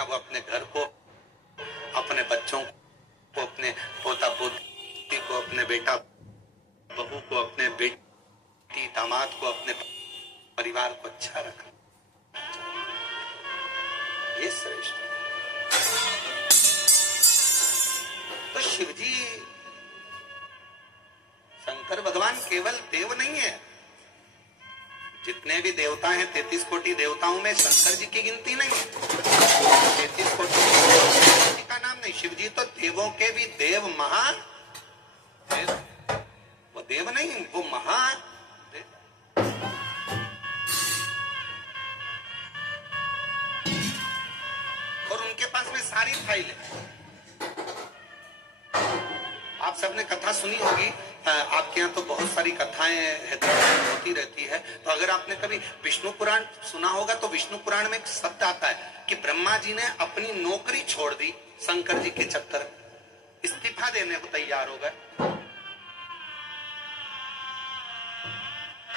ना वो अपने घर को, अपने बच्चों को, अपने पोता पोती को, अपने बेटा बहू को, अपने बेटी दामाद को, अपने परिवार को अच्छा रखना, ये श्रेष्ठ। तो शिवजी, शंकर भगवान केवल देव नहीं है, जितने भी देवता हैं 33 कोटि देवताओं में शंकर जी की गिनती नहीं है। 33 कोटि जी का नाम नहीं, शिव जी तो देवों के भी देव, महा देव। वो देव नहीं, वो महा देव। और उनके पास में सारी फाइल है। आप सबने कथा सुनी होगी, आपके यहाँ तो बहुत सारी कथाएं होती रहती है। तो अगर आपने कभी विष्णु पुराण सुना होगा तो विष्णु पुराण में एक शब्द आता है कि ब्रह्मा जी ने अपनी नौकरी छोड़ दी शंकर जी के चक्कर, इस्तीफा देने को तैयार हो गए।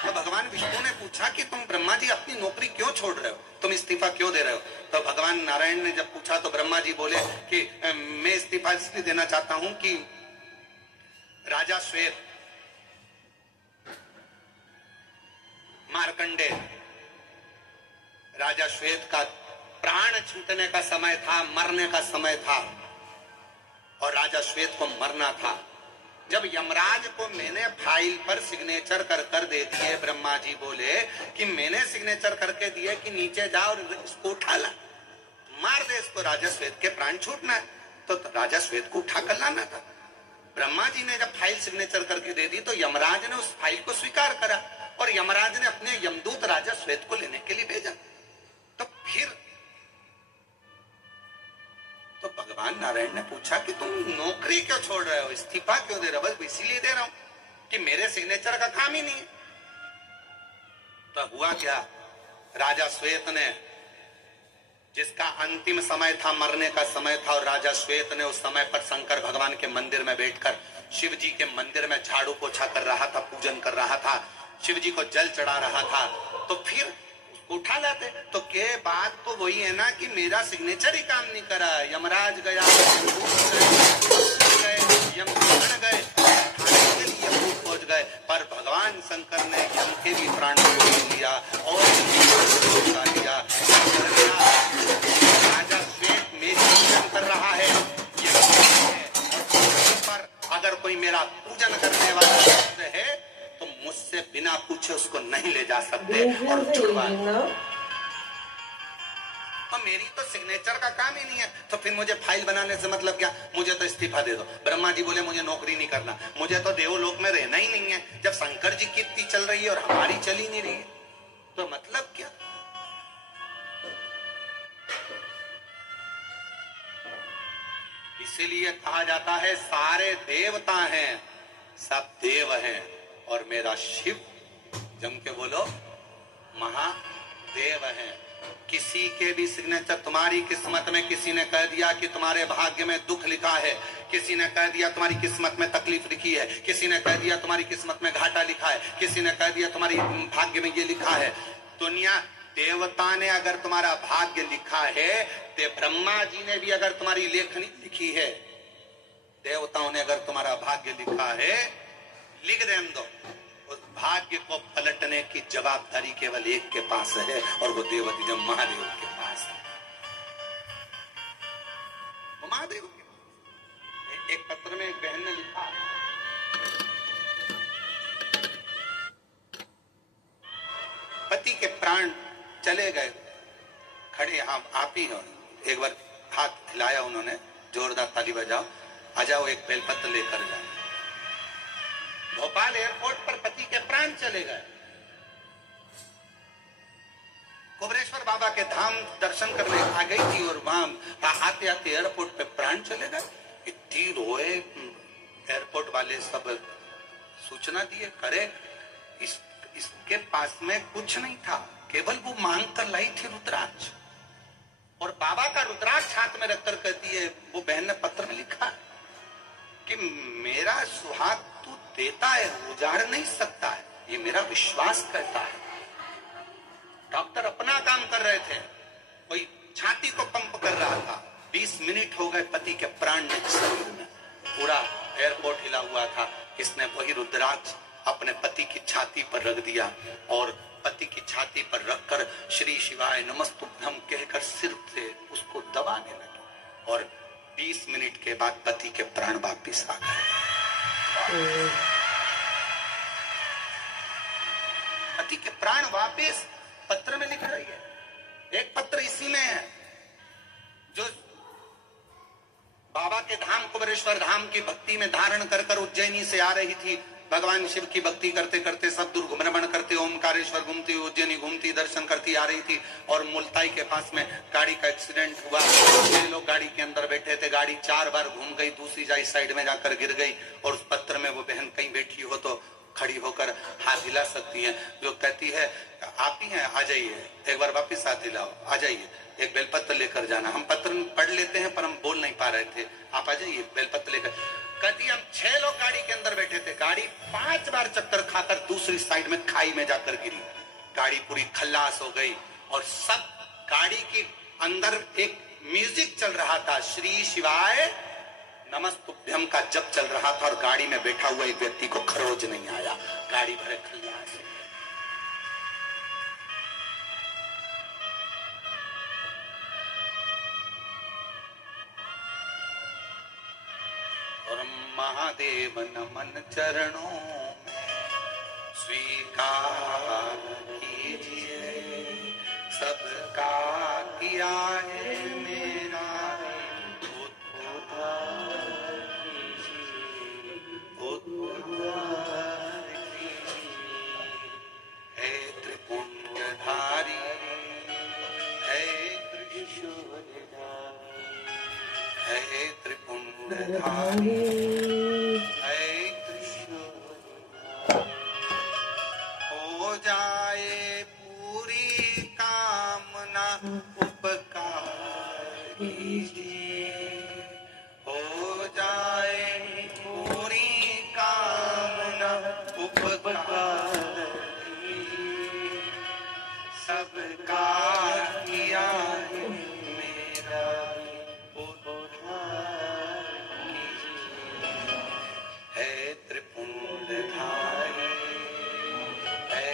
तो भगवान विष्णु ने पूछा कि तुम ब्रह्मा जी अपनी नौकरी क्यों छोड़ रहे हो, तुम इस्तीफा क्यों दे रहे हो? तो भगवान नारायण ने जब पूछा तो ब्रह्मा जी बोले कि मैं इस्तीफा इसलिए देना चाहता हूं कि राजा श्वेत, मार्कंडे राजा श्वेत का प्राण छूटने का समय था, मरने का समय था, और राजा श्वेत को मरना था। जब यमराज को मैंने फाइल पर सिग्नेचर कर दे दिए, ब्रह्मा जी बोले कि मैंने सिग्नेचर करके दिए कि नीचे जाओ और इसको उठा ला, मार दे इसको, राजा श्वेत के प्राण छूटना है। तो राजा श्वेत को उठा कर लाना था। ब्रह्मा जी ने जब फाइल सिग्नेचर करके दे दी तो यमराज ने उस फाइल को स्वीकार करा और यमराज ने अपने यमदूत राजा श्वेत को लेने के लिए भेजा। तो फिर तो भगवान नारायण ने पूछा कि तुम नौकरी क्यों छोड़ रहे हो, इस्तीफा क्यों दे रहे हो? बस इसीलिए दे रहा हूं कि मेरे सिग्नेचर का काम ही नहीं है। तो हुआ क्या, राजा श्वेत ने, जिसका अंतिम समय था, मरने का समय था, और राजा श्वेत ने उस समय पर शंकर भगवान के मंदिर में बैठकर शिव जी के मंदिर में झाड़ू पोछा कर रहा था, पूजन कर रहा था, शिव जी को जल चढ़ा रहा था। तो फिर उठा लाते तो के बात तो वही है ना कि मेरा सिग्नेचर ही काम नहीं करा। यमराज गया, यमराज गए, थाने के लिए पहुंच गए, पर भगवान शंकर ने यम के भी प्राण को लिया और लिया। राजा श्वेत मेरी पूजन कर रहा है, पर अगर कोई मेरा पूजन करने वाला है तो मुझसे बिना पूछे उसको नहीं ले जा सकते और छुड़वा। तो मेरी तो सिग्नेचर का काम ही नहीं है, तो फिर मुझे फाइल बनाने से मतलब क्या? मुझे तो इस्तीफा दे दो। ब्रह्मा जी बोले मुझे नौकरी नहीं करना, मुझे तो देवलोक में रहना ही नहीं है। जब शंकर जी की इतनी चल रही है और हमारी चल ही नहीं रही है तो मतलब क्या? इसीलिए कहा जाता है सारे देवता हैं, सब देव हैं, और मेरा शिव, जम के बोलो, महादेव है। किसी के भी सिग्नेचर, तुम्हारी किस्मत में किसी ने कह दिया कि तुम्हारे भाग्य में दुख लिखा है, किसी ने कह दिया तुम्हारी किस्मत में तकलीफ लिखी है, किसी ने कह दिया तुम्हारी किस्मत में घाटा लिखा है, किसी ने कह दिया तुम्हारी भाग्य में ये लिखा है। दुनिया, देवता ने अगर तुम्हारा भाग्य लिखा है, तो ब्रह्मा जी ने भी अगर तुम्हारी लेखनी लिखी है, देवताओं ने अगर तुम्हारा भाग्य लिखा है, लिख दें दो। उस भाग्य को पलटने की जवाबदारी केवल एक के पास है, और वो देवता महादेव के पास है। वो महादेव के पास। एक पत्र में एक बहन ने लिखा, पति के प्राण चले गए, खड़े आप ही हो, एक बार हाथ हिलाया उन्होंने, जोरदार ताली बजाओ, आ जाओ एक बेलपत्र लेकर जाओ। भोपाल एयरपोर्ट पर पति के प्राण चले गए। कुबरेश्वर बाबा के धाम दर्शन करने आ गई थी और वहां आते आते एयरपोर्ट पे प्राण चले गए। इतनी रोए, एयरपोर्ट वाले सब सूचना दिए, करे इसके पास में कुछ नहीं था, केवल वो मांग कर लाई थी रुद्राक्ष, और बाबा का रुद्राक्ष हाथ में रखकर कहती है, वो बहन ने पत्र में लिखा कि मेरा सुहाग तू देता है, उजाड़ नहीं सकता है, ये मेरा विश्वास कहता है। डॉक्टर अपना काम कर रहे थे, कोई छाती को पंप कर रहा रुद्राक्ष अपने पति की छाती पर रख दिया और पति की छाती पर रखकर श्री शिवाय नमस्तुभ्यम कहकर सिर से उसको दबाने लगी और 20 मिनट के बाद पति के प्राण वापिस आ गए। पति के प्राण वापिस पत्र में लिख रही है। एक पत्र इसी में है जो बाबा के धाम कुबेरेश्वर धाम की भक्ति में धारण कर कर उज्जैनी से आ रही थी। भगवान शिव की भक्ति करते करते सब दूर भ्रमण करते ओमकारेश्वर घूमती उज्जैनी घूमती दर्शन करती आ रही थी और मुल्ताई के पास में गाड़ी का एक्सीडेंट हुआ। 6 लोग गाड़ी के अंदर बैठे थे। गाड़ी 4 बार घूम गई, दूसरी जाई साइड में जाकर गिर गई और उस पत्र में वो बहन कहीं बैठी हो तो खड़ी होकर हाथ हिला सकती है। जो कहती है आप ही हैं, आ जाइए, एक बार वापिस हाथ हिलाओ, आ जाइए, एक बेलपत्र लेकर जाना। हम पत्र पढ़ लेते हैं पर हम बोल नहीं पा रहे थे, आप आ जाइए बेलपत्र लेकर। कहती हम 6 लोग गाड़ी के अंदर बैठे थे। गाड़ी 5 बार चक्कर खाकर दूसरी साइड में खाई में जाकर गिरी। गाड़ी पूरी खल्लास हो गई और सब गाड़ी के अंदर एक म्यूजिक चल रहा था, श्री शिवाय नमस्तुभ्यम का जप चल रहा था और गाड़ी में बैठा हुआ एक व्यक्ति को खरोज नहीं आया। गाड़ी भरे खल्लास। और महादेव नमन चरणों में स्वीकार कीजिए, सबका किया है मेरा त्रिपुण्यधारी है त्रिपुण्यधारी है त्रिशूलधारी। हो जाए पूरी कामना उपकार कीजिए, हो जाए पूरी कामना उपकार कीजिए, सबका किया है मेरा उद्धार कीजिए। है त्रिपुण्यधारी है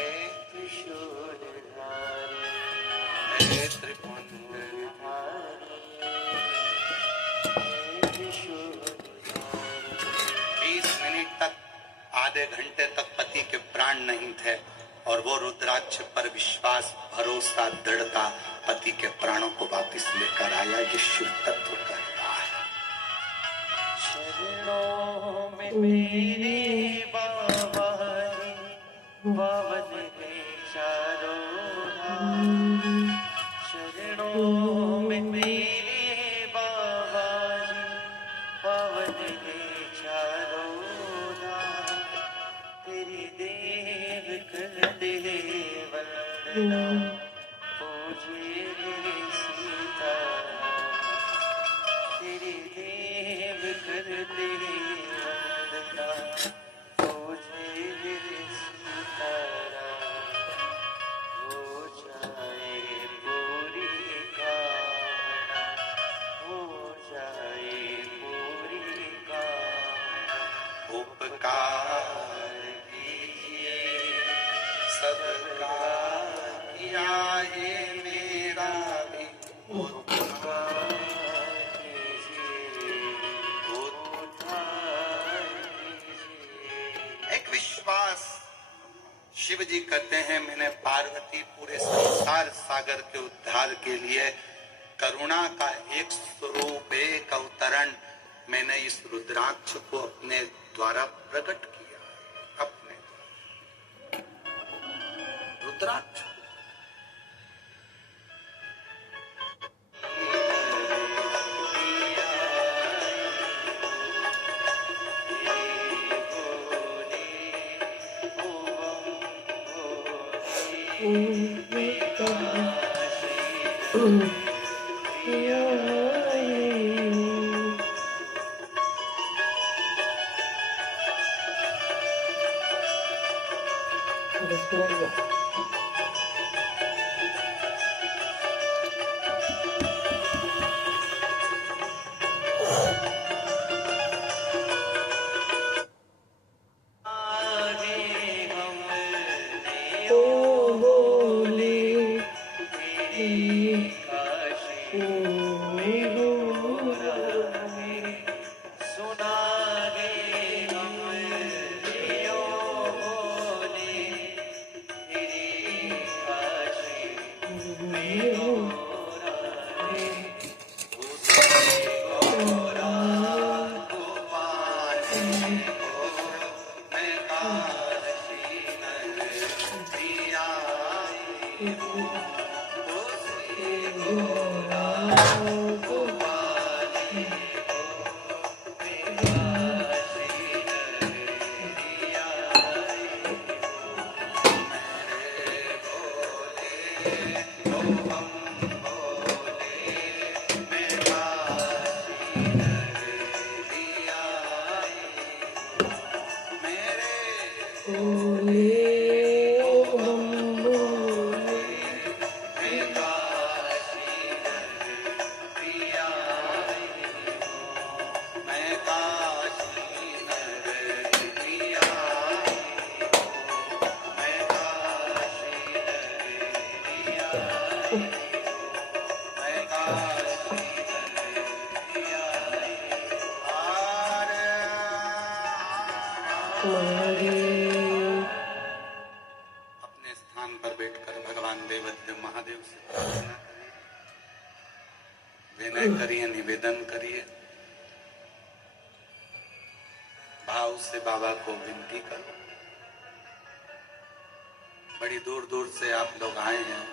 त्रिशूलधारी है त्रिपुण्यधारी है त्रिशूलधारी। 20 मिनट तक, आधे घंटे तक पति के प्राण नहीं थे और वो रुद्राक्ष पर विश्वास, भरोसा, दृढ़ता पति के प्राणों को वापस लेकर आया। ये शिव तत्व कहता है। शरणों में मेरे बाबा जी, पावन है चारों धाम। शरणों में मेरे बाबा जी, पावन है चारों धाम। तेरी देव कर दे वंदना, पूजे सीताराम। तेरी देव कर दे वंदना, पूजे सीताराम। हो जाए पूरी कामना, हो जाए पूरी कामना। उपकार कीजिए, सबका किया है मेरा भी उपकार कीजिए, उद्धार कीजिए। एक विश्वास। शिव जी कहते हैं मैंने पार्वती पूरे संसार सागर के उद्धार के लिए करुणा का एक स्वरूप, एक अवतरण मैंने इस रुद्राक्ष को अपने द्वारा प्रकट किया। अपने रुद्राक्ष अपने स्थान पर बैठकर भगवान देवदेव महादेव से प्रार्थना करिए, विनय करिए, निवेदन करिए, भाव से बाबा को विनती करो। बड़ी दूर दूर से आप लोग आए हैं,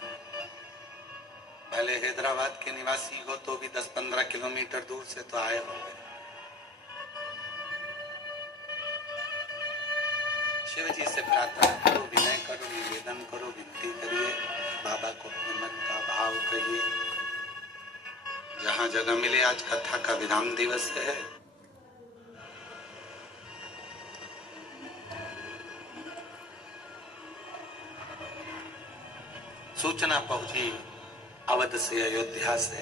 भले हैदराबाद के निवासी हो तो भी 10-15 किलोमीटर दूर से तो आए होंगे। शिव जी से प्रार्थना करो, विनय करो, निवेदन करो, विनती करिए, बाबा को अपने मन का भाव कहिए। जहां जगह मिले, आज कथा का विराम दिवस है। सूचना पहुंची अवध से, अयोध्या से,